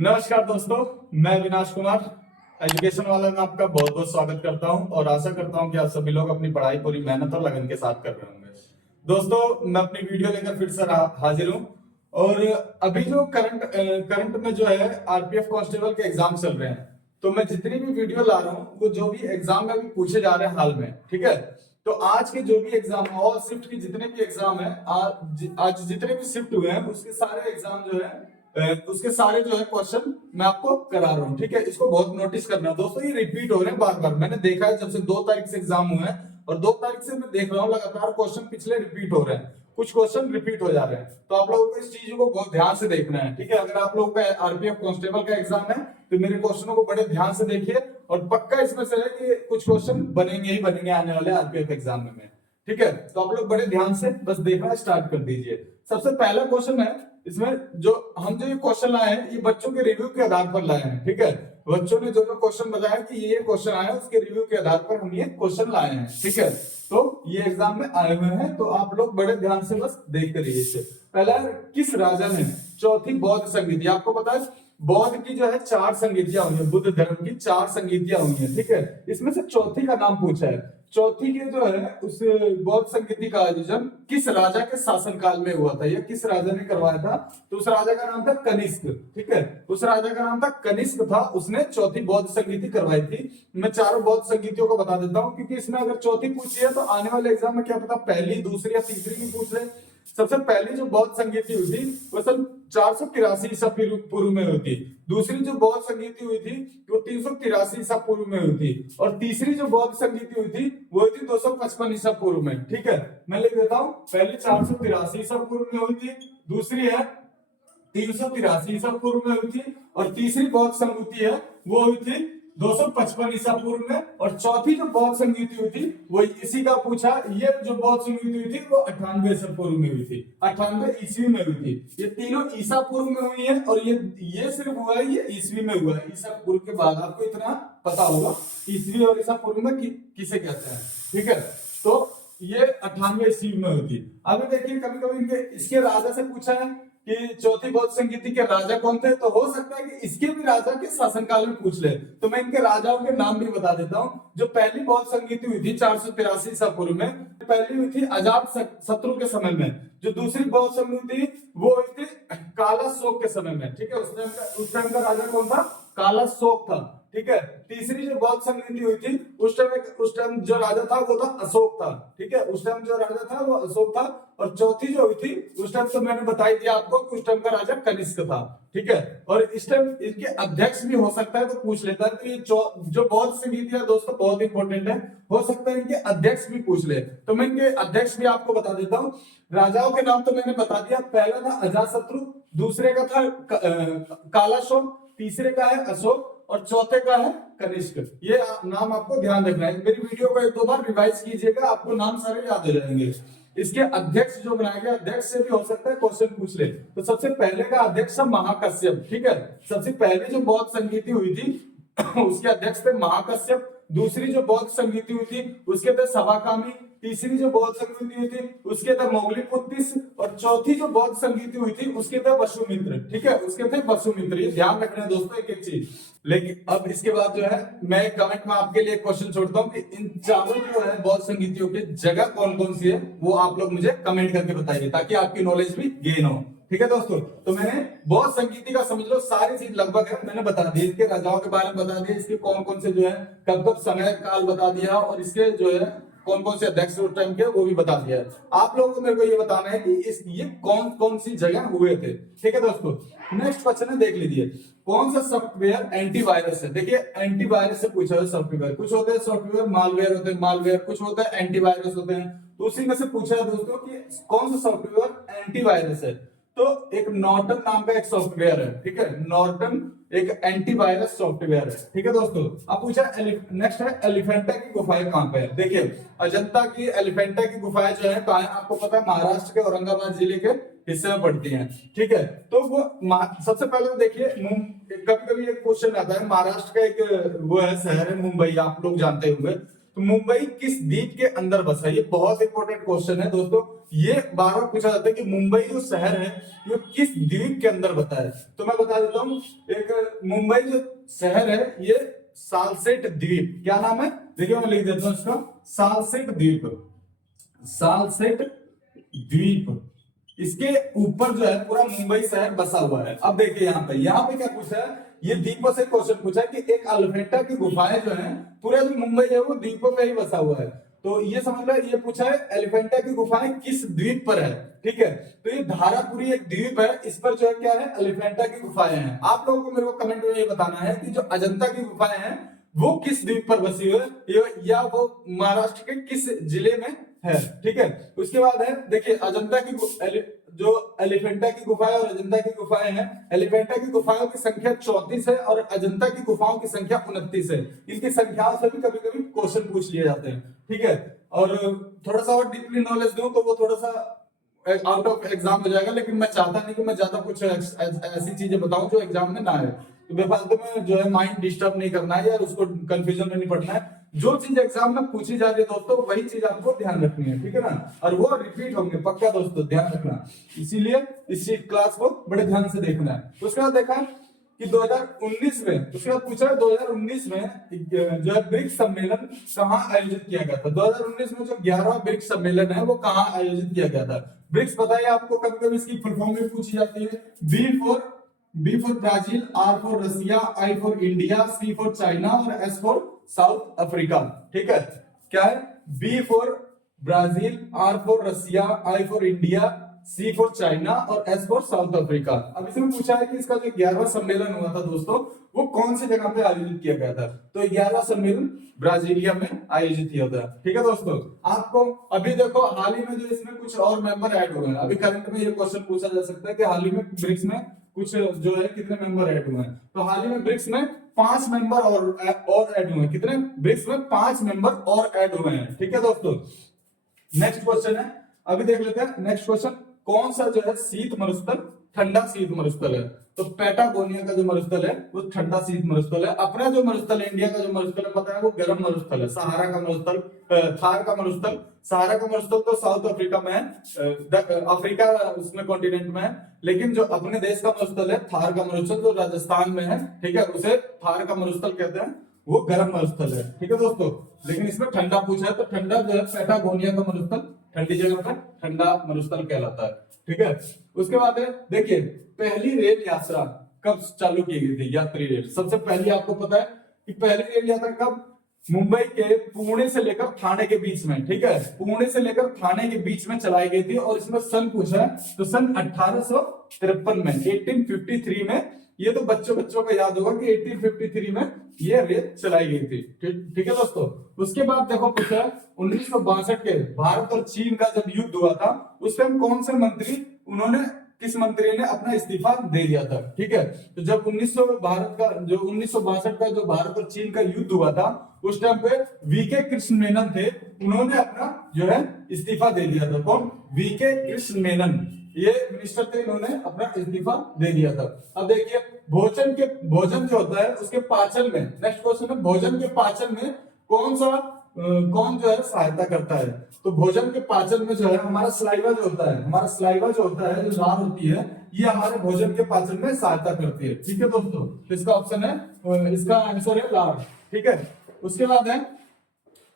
नमस्कार दोस्तों, मैं विनाश कुमार एजुकेशन वाला में आपका बहुत बहुत स्वागत करता हूं और आशा करता हूं कि आप सभी लोग अपनी पढ़ाई पूरी मेहनत और लगन के साथ कर रहे होंगे। दोस्तों, मैं अपनी वीडियो लेकर फिर से हाजिर हूं और अभी जो करंट में जो है आरपीएफ कांस्टेबल के एग्जाम चल रहे हैं, तो मैं जितनी भी वीडियो ला रहा हूँ वो जो भी एग्जाम में अभी पूछे जा रहे हैं हाल में, ठीक है। तो आज के जो भी एग्जाम, ऑल शिफ्ट के जितने भी एग्जाम है, आज जितने भी शिफ्ट हुए हैं उसके सारे एग्जाम जो है उसके सारे जो है क्वेश्चन मैं आपको करा रहा हूँ, ठीक है। इसको बहुत नोटिस करना दोस्तों, ये रिपीट हो रहे हैं बार बार। मैंने देखा है जब से 2 तारीख से एग्जाम हुए हैं और 2 तारीख से मैं देख रहा हूँ लगातार क्वेश्चन पिछले रिपीट हो रहे हैं, कुछ क्वेश्चन रिपीट हो जा रहे हैं। तो आप लोगों को इस चीज को बहुत ध्यान से देखना है, ठीक है। अगर आप लोगों का आरपीएफ कांस्टेबल का एग्जाम है तो मेरे क्वेश्चनों को बड़े ध्यान से देखिए और पक्का इसमें से है कि कुछ क्वेश्चन बनेंगे ही बनेंगे आने वाले आरपीएफ एग्जाम में, ठीक है। तो आप लोग बड़े ध्यान से बस देखना स्टार्ट कर दीजिए। सबसे पहला क्वेश्चन है इसमें, जो ये क्वेश्चन लाए हैं ये बच्चों के रिव्यू के आधार पर लाए हैं, ठीक है। बच्चों ने जो जो क्वेश्चन बताया कि ये क्वेश्चन आया उसके रिव्यू के आधार पर हम ये क्वेश्चन लाए हैं, ठीक है। तो ये एग्जाम में आए हुए हैं, तो आप लोग बड़े ध्यान से बस देखते रहिए इसे। पहला, किस राजा ने चौथी बौद्ध संगीति, आपको पता है बौद्ध की जो है 4 संगीतियां हुई है, बुद्ध धर्म की 4 संगीतियां हुई है, ठीक है। इसमें से चौथी का नाम पूछा है। चौथी के जो है उस बौद्ध संगीति का आयोजन किस राजा के शासनकाल में हुआ था, या किस राजा ने करवाया था? तो उस राजा का नाम था कनिष्क, ठीक है। उस राजा का नाम था कनिष्क था, उसने चौथी बौद्ध संगीति करवाई थी। मैं चारों बौद्ध संगीतियों को बता देता हूँ, क्योंकि इसमें अगर चौथी पूछी है तो आने वाले एग्जाम में क्या पता पहली, दूसरी या तीसरी भी पूछ ले। सबसे पहली जो बौद्ध संगीति हुई थी वो सन 483 ईसा पूर्व में हुई थी। दूसरी जो बौद्ध संगीति हुई थी वो 383 ईसा पूर्व में हुई थी, और तीसरी जो बौद्ध संगीति हुई थी वो हुई थी 255 ईसा पूर्व में, ठीक है। मैं लिख देता हूँ, पहले 483 ईसा पूर्व में हुई थी, दूसरी है 383 ईसा पूर्व में हुई थी, और तीसरी बौद्ध संगीति है वो हुई थी 255 ईसा पूर्व में, और चौथी जो बौद्ध संगीति हुई थी वो इसी का पूछा। ये जो बौद्ध संगीति हुई थी वो 98 ईसा पूर्व में हुई थी, 98 ईस्वी में हुई थी। ये तीनों ईसा पूर्व में हुई है, और ये सिर्फ हुआ है ये ईस्वी में हुआ है। ईसा पूर्व के बाद आपको इतना पता होगा ईस्वी और ईसा पूर्व में किसे कहते हैं, ठीक है। तो ये 98 ईस्वी में हुई थी। अभी देखिए कभी कभी इसके राजा से पूछा है कि चौथी बौद्ध संगीति के राजा कौन थे, तो हो सकता है कि इसके भी राजा के शासनकाल में पूछ ले। तो मैं इनके राजाओं के नाम भी बता देता हूँ। जो पहली बौद्ध संगीति हुई थी 483 ईसा पूर्व में, पहली हुई थी अजात शत्रु के समय में। जो दूसरी बौद्ध संगीति वो हुई थी काला शोक के समय में, ठीक है। उस टाइम का राजा कौन था? काला शोक था, ठीक है। तीसरी जो बौद्ध संगीति हुई थी उस टाइम जो राजा था वो था अशोक था, ठीक है। उस टाइम जो राजा था वो अशोक था। और चौथी जो हुई थी उस टाइम तो मैंने बताई दिया आपको कि उस टाइम का राजा कनिष्क था, ठीक है। और इस टाइम इनके अध्यक्ष भी हो सकता है, तो पूछ लेता है। तो ये जो बौद्ध संगीति है दोस्तों बहुत इंपॉर्टेंट है, हो सकता है इनके अध्यक्ष भी पूछ ले। तो मैं इनके अध्यक्ष भी आपको बता देता हूँ। राजाओं के नाम तो मैंने बता दिया। पहला था अजातशत्रु, दूसरे का था काला शोक, तीसरे का है अशोक, और चौथे का है कनिष्क। ये नाम आपको ध्यान रखना है। मेरी वीडियो को 1-2 बार रिवाइज कीजिएगा, आपको नाम सारे याद हो जाएंगे। इसके अध्यक्ष जो बनाए गए, अध्यक्ष से भी हो सकता है क्वेश्चन पूछ ले। तो सबसे पहले का अध्यक्ष है महाकश्यप, ठीक है। सबसे पहले जो बौद्ध संगीति हुई थी उसके अध्यक्ष थे महाकश्यप। दूसरी जो बौद्ध संगीति हुई थी उसके थे सभाकामी। तीसरी जो बौद्ध संगीति हुई थी उसके थे मोगलीपुत्तिस, और चौथी जो बौद्ध संगीति हुई थी उसके थे वसुमित्र, ठीक है। उसके थे वसुमित्र। ये ध्यान रखना है दोस्तों एक एक चीज। लेकिन अब इसके बाद जो है मैं कमेंट में आपके लिए क्वेश्चन छोड़ता हूँ कि इन चारों जो है बौद्ध संगीतियों की जगह कौन कौन सी है वो आप लोग मुझे कमेंट करके बताइए, ताकि आपकी नॉलेज भी गेन हो, ठीक है दोस्तों। तो मैंने बौद्ध संगीति का समझ लो सारी चीज लगभग है मैंने बता दी। इसके राजाओं के बारे में बता दिया, इसके कौन कौन से जो है कब कब समय काल बता दिया, और इसके जो है कौन कौन से अध्यक्ष उस टाइम के वो भी बता दिया है। आप लोगों को मेरे को ये बताना है कि ये कौन कौन सी जगह हुए थे, ठीक है दोस्तों। नेक्स्ट क्वेश्चन है, देख लीजिए। कौन सा सॉफ्टवेयर एंटीवायरस है? देखिए एंटीवायरस से पूछा है सॉफ्टवेयर। कुछ होते हैं सॉफ्टवेयर मालवेयर होते हैं, मालवेयर कुछ होता है एंटीवायरस होते हैं। तो उसी में से पूछा है दोस्तों कि कौन सा सॉफ्टवेयर एंटीवायरस है। तो एक नॉर्टन नाम का एक सॉफ्टवेयर है, ठीक है। नॉर्टन एक एंटीवायरस सॉफ्टवेयर है, ठीक है दोस्तों। अब पूछा नेक्स्ट है एलिफेंटा की गुफाएं कहां पे है? देखिए अजंता की एलिफेंटा की गुफाएं जो है कहां है आपको पता है? महाराष्ट्र के औरंगाबाद जिले के हिस्से में पड़ती हैं, ठीक है। तो वो सबसे पहले तो देखिए कभी कभी एक क्वेश्चन आता है, महाराष्ट्र का एक वो है शहर है मुंबई, आप लोग जानते होंगे। तो तो मुंबई किस द्वीप के अंदर बसा है? ये बहुत इंपॉर्टेंट क्वेश्चन है दोस्तों। ये बार बार पूछा जाता है कि मुंबई जो शहर है ये किस द्वीप के अंदर बसा है। तो मैं बता देता हूँ, एक मुंबई जो शहर है ये सालसेट द्वीप, क्या नाम है? देखिए मैं लिख देता हूँ इसका, सालसेट द्वीप। सालसेट द्वीप, इसके ऊपर जो है पूरा मुंबई शहर बसा हुआ है। अब देखिए यहाँ पे क्या पूछा है, ये द्वीपों से क्वेश्चन पूछा है कि एक एलिफेंटा की गुफाएं जो है, पूरा जो मुंबई है वो द्वीपों पे ही बसा हुआ है। तो ये समझ लो, ये पूछा है एलिफेंटा की गुफाएं किस द्वीप पर है, ठीक है। तो ये धारापुरी एक द्वीप है, इस पर जो है क्या है, एलिफेंटा की गुफाएं हैं। आप लोगों को मेरे को कमेंट में ये बताना है कि जो अजंता की गुफाएं हैं वो किस द्वीप पर बसी हुई है, या वो महाराष्ट्र के किस जिले में है, ठीक है। उसके बाद है देखिए अजंता की जो एलिफेंटा की गुफाएं और अजंता की गुफाएं हैं, एलिफेंटा की गुफाओं की संख्या 34 है और अजंता की गुफाओं की संख्या 29 है। इनकी संख्याओं से भी कभी कभी क्वेश्चन पूछ लिए जाते हैं, ठीक है। और थोड़ा सा और डीपली नॉलेज दूं तो वो थोड़ा सा आउट ऑफ एग्जाम हो जाएगा, लेकिन मैं चाहता नहीं कि मैं ज्यादा कुछ ऐसी चीजें बताऊं जो एग्जाम में ना आए। तो बेफालतू में जो है माइंड डिस्टर्ब नहीं करना है यार, उसको कंफ्यूजन में नहीं पड़ना है। जो चीज एग्जाम में पूछी जा रही है दोस्तों वही चीज आपको ध्यान रखनी है, ठीक है ना। और वो रिपीट होंगे पक्का दोस्तों, ध्यान रखना। इसीलिए इस क्लास को बड़े ध्यान से देखना है। उसके बाद देखा कि 2019 में, उसके बाद पूछा 2019 में जो है ब्रिक्स सम्मेलन कहाँ आयोजित किया गया था। 2019 में जो 11वां ब्रिक्स सम्मेलन है वो कहाँ आयोजित किया गया था। ब्रिक्स पता है आपको, कभी कभी इसकी फुल फॉर्म भी पूछी जाती है। B for Brazil, R for Russia, I for India, C for China और एस फॉर साउथ अफ्रीका, ठीक है। क्या है? B for Brazil, R for Russia, I for India, C for China और एस फॉर साउथ अफ्रीका। अब इसमें पूछा है कि इसका जो 11वां सम्मेलन हुआ था दोस्तों वो कौन सी जगह पे आयोजित किया गया था। तो 11वां सम्मेलन ब्राजीलिया में आयोजित किया था, ठीक है दोस्तों। आपको अभी देखो हाल ही में जो इसमें कुछ और मेंबर ऐड हुए हैं, अभी करंट में ये क्वेश्चन पूछा जा सकता है कि हाल ही में ब्रिक्स में कुछ जो है कितने मेंबर ऐड हुए हैं। तो हाल ही में ब्रिक्स में 5 मेंबर और ऐड हुए हैं। कितने? ब्रिक्स में 5 मेंबर और ऐड हुए हैं, ठीक है दोस्तों। नेक्स्ट क्वेश्चन है, अभी देख लेते हैं नेक्स्ट क्वेश्चन। कौन सा जो है शीत मरुस्थल ठंडा शीत मरुस्थल है? तो पैटागोनिया का जो मरुस्थल है वो ठंडा शीत मरुस्थल है। अपना जो मरुस्थल है, इंडिया का जो मरुस्थल है पता है वो गर्म मरुस्थल है। सहारा का मरुस्थल, थार का मरुस्थल, सहारा का मरुस्थल तो साउथ अफ्रीका में है, अफ्रीका उसमें कॉन्टिनेंट में है। लेकिन जो अपने देश का मरुस्थल है थार का मरुस्थल जो राजस्थान में है, ठीक है, उसे थार का मरुस्थल कहते हैं, वो गर्म मरुस्थल है, ठीक है दोस्तों। लेकिन इसमें ठंडा पूछा है तो ठंडा जो है पैटागोनिया का मरुस्थल ठंडी जगह पर ठंडा मरुस्थल कहलाता है, ठीक है। उसके बाद है देखिए पहली रेल यात्रा कब चालू की गई थी, यात्री रेल। सबसे पहले आपको पता है कि पहली रेल यात्रा कब? मुंबई के पुणे से लेकर थाने के बीच में, ठीक है, पुणे से लेकर थाने के बीच में चलाई गई थी। और इसमें सन पूछा है तो सन 1853 में, 1853 में। ये तो बच्चों को याद होगा कि 1853 में ये रेल चलाई गई थी, ठीक है दोस्तों। उसके बाद देखो पूछा 1962 के भारत और चीन का जब युद्ध हुआ था उस टाइम कौन से मंत्री, किस मंत्री ने अपना इस्तीफा दे दिया था, ठीक है। तो जब 1962 का जो भारत और चीन का युद्ध हुआ था उस टाइम पे वीके कृष्ण मेनन थे, उन्होंने अपना जो है इस्तीफा दे दिया था। कौन? वीके कृष्ण मेनन, ये मिनिस्टर थे, इन्होंने अपना इस्तीफा दे दिया था। अब देखिए भोजन जो होता है उसके पाचन में, नेक्स्ट क्वेश्चन है भोजन के पाचन में कौन जो है सहायता करता है। तो भोजन के पाचन में जो है हमारा सलाइवा जो होता है, जो लार होती है, ये हमारे भोजन के पाचन में सहायता करती है, ठीक है दोस्तों। तो इसका ऑप्शन है, इसका आंसर है लार, ठीक है। उसके बाद है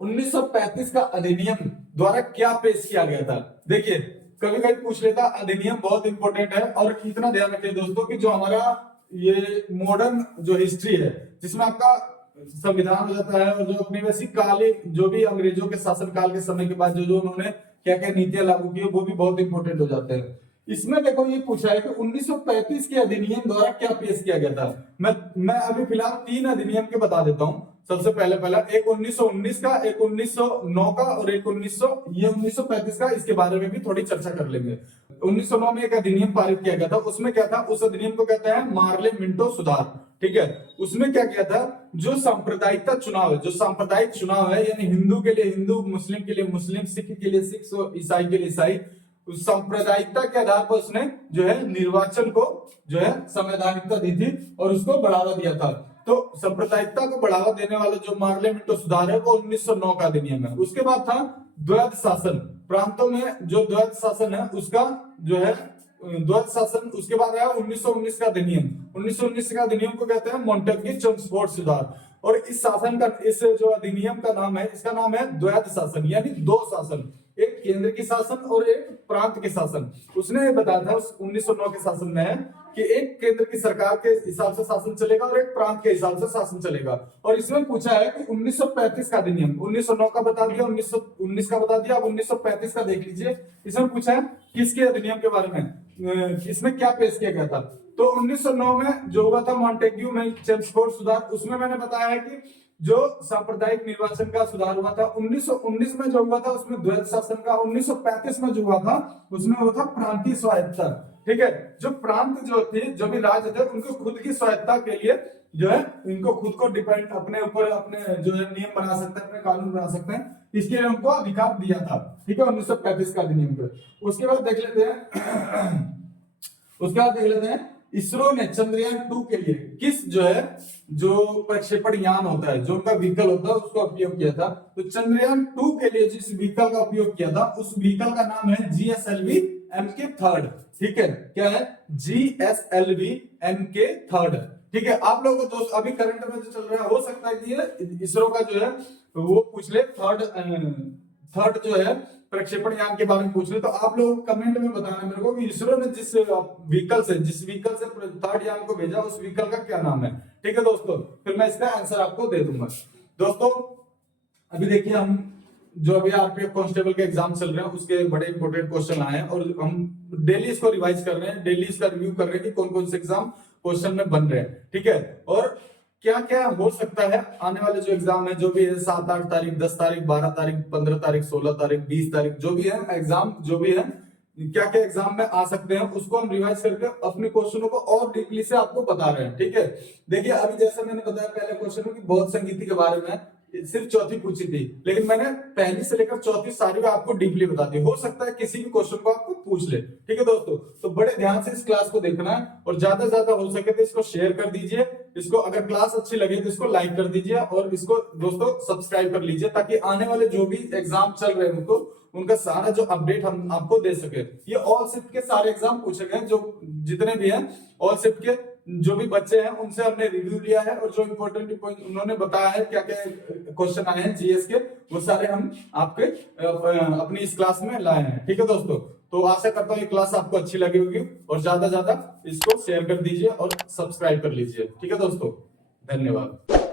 1935 का अधिनियम द्वारा क्या पेश किया गया था। देखिए कभी कभी पूछ लेता, अधिनियम बहुत इंपॉर्टेंट है। और इतना ध्यान रखिए दोस्तों कि जो हमारा ये मॉडर्न जो हिस्ट्री है जिसमें आपका संविधान हो जाता है और जो अपनी वैसी काली जो भी अंग्रेजों के शासन काल के समय के बाद जो उन्होंने क्या क्या नीतियां लागू की वो भी बहुत इंपॉर्टेंट हो जाते हैं। इसमें देखो ये पूछा है कि 1935 के अधिनियम द्वारा क्या पेश किया गया था। मैं अभी फिलहाल 3 अधिनियम के बता देता हूँ। सबसे पहला एक 1919 का, एक 1909 का और एक 1935 का। इसके बारे में भी थोड़ी चर्चा कर लेंगे। 1909 में एक अधिनियम पारित किया गया था, उसमें क्या था, उस अधिनियम को कहते हैं मार्ले मिंटो सुधार, ठीक है। उसमें क्या किया था, जो सांप्रदायिकता चुनाव है, जो सांप्रदायिक चुनाव है, यानी हिंदू के लिए हिंदू, मुस्लिम के लिए मुस्लिम, सिख के लिए सिख, ईसाई के लिए ईसाई, उस सांप्रदायिकता के आधार पर उसने जो है निर्वाचन को जो है संवैधानिकता दी थी और उसको बढ़ावा दिया था। तो सांप्रदायिकता को बढ़ावा देने वाला जो पार्लियामेंट सुधार है वो 1909 का अधिनियम है। उसके बाद था द्वैध शासन, प्रांतों में जो द्वैध शासन है उसका जो है द्वैध शासन। उसके बाद आया 1919 का अधिनियम। 1919 का अधिनियम को कहते हैं मॉन्टेग्यू चेम्सफोर्ड सुधार। और इस शासन का, इस जो अधिनियम का नाम है, इसका नाम है द्वैध शासन, यानी दो शासन, एक केंद्र की शासन और एक प्रांत के शासन। उसने बताया था उस 1909 के शासन में है कि एक केंद्र की सरकार के हिसाब से शासन चलेगा और एक प्रांत के हिसाब से शासन चलेगा। और इसमें पूछा है कि 1935 का अधिनियम, 1909 का बता दिया, 1919 का बता दिया, अब 1935 का देख लीजिए। इसमें पूछा है किसके अधिनियम के बारे में, इसमें क्या पेश किया गया था। तो 1909 में जो हुआ था मॉन्टेग्यू में चेम्सफोर्ड सुधार, उसमें मैंने बताया है कि जो सांप्रदायिक निर्वाचन का सुधार हुआ था। 1919 में जो हुआ था उसमें द्वैध शासन का। 1935 में जो हुआ था उसमें हुआ था प्रांतीय स्वायत्तता। ठीक है, जो प्रांत जो थे, जो भी राज्य थे, उनको खुद की स्वायत्तता के लिए जो है इनको खुद को डिपेंड, अपने ऊपर अपने जो है नियम बना सकते हैं, अपने कानून बना सकते हैं, इसके लिए उनको अधिकार दिया था। ठीक है, 1935 का अधिनियम पे। उसके बाद देख लेते हैं उसके बाद देख लेते हैं इसरो ने चंद्रयान 2 के लिए किस जो है जो प्रक्षेपण यान होता है, जो उनका व्हीकल होता है, उसका उपयोग किया था। तो चंद्रयान 2 के लिए जिस व्हीकल का उपयोग किया था उस व्हीकल का नाम है GSLV MK3। ठीक है, क्या है? GSLV MK3। ठीक है, आप लोगों को दोस्त अभी करंट में जो चल रहा है, हो सकता है कि ये इसरो का जो है वो पूछ ले, थर्ड जो है प्रक्षेपण यान के बारे में पूछ रहे, तो आप लोग कमेंट में बताना मेरे को कि इसरो ने जिस व्हीकल से थर्ड यान को भेजा उस व्हीकल का क्या नाम है। ठीक है दोस्तों, फिर मैं इसका आंसर आपको दे दूंगा। दोस्तों अभी देखिए, हम जो अभी आरपीएफ कांस्टेबल के एग्जाम चल रहे हैं उसके बड़े इंपोर्टेंट क्वेश्चन आए हैं और हम डेली इसको रिवाइज कर रहे हैं, डेली इसका रिव्यू कर रहे हैं कि कौन कौन से एग्जाम क्वेश्चन में बन रहे हैं। ठीक है, और क्या क्या हो सकता है आने वाले जो एग्जाम है, जो भी है 7, 8 तारीख, 10 तारीख, 12 तारीख, 15 तारीख, 16 तारीख, 20 तारीख, जो भी है एग्जाम, जो भी है क्या क्या एग्जाम में आ सकते हैं, उसको हम रिवाइज करके अपने क्वेश्चनों को और डीपली से आपको बता रहे हैं। ठीक है, देखिए अभी जैसे मैंने बताया पहले क्वेश्चन में कि बौद्ध संगीति के बारे में सिर्फ चौथी पूछी थी, लेकिन मैंने पहली से लेकर चौथी सारी में आपको डीपली बता दी। हो सकता है किसी भी क्वेश्चन को आपको पूछ ले। ठीक है दोस्तों, तो बड़े ध्यान से इस क्लास को देखना है और ज्यादा से ज्यादा हो सके तो इसको शेयर कर दीजिए। इसको अगर क्लास अच्छी लगे तो इसको लाइक कर दीजिए और इसको दोस्तों सब्सक्राइब कर लीजिए, ताकि आने वाले जो भी एग्जाम चल रहे हैं उनका सारा जो अपडेट हम आपको दे सके। ये ऑल शिफ्ट के सारे एग्जाम पूछे गए, जो जितने भी हैं ऑल शिफ्ट के जो भी बच्चे हैं उनसे हमने रिव्यू लिया है और जो इंपॉर्टेंट पॉइंट उन्होंने बताया है, क्या क्या क्वेश्चन आए हैं जीएस के, वो सारे हम आपके अपनी इस क्लास में लाए हैं। ठीक है दोस्तों, तो आशा करता हूँ ये क्लास आपको अच्छी लगी होगी और ज्यादा इसको शेयर कर दीजिए और सब्सक्राइब कर लीजिए। ठीक है दोस्तों, धन्यवाद।